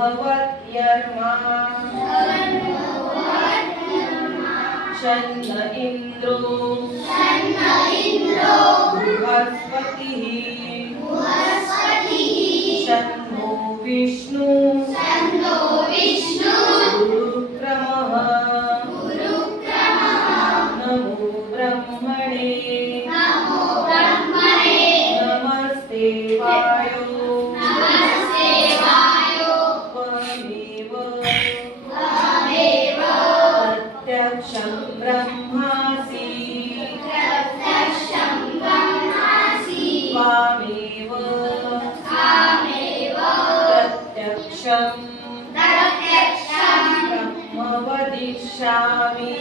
भवत्यर्मा शन्न इन्द्रो बृहस्पतिः शन्नो विष्णु गुरुक्रमः नमो ब्रह्मणे नमस्ते वायो त्वमेव प्रत्यक्षं ब्रह्मासि त्वामेव प्रत्यक्षं ब्रह्म वदिष्यामि।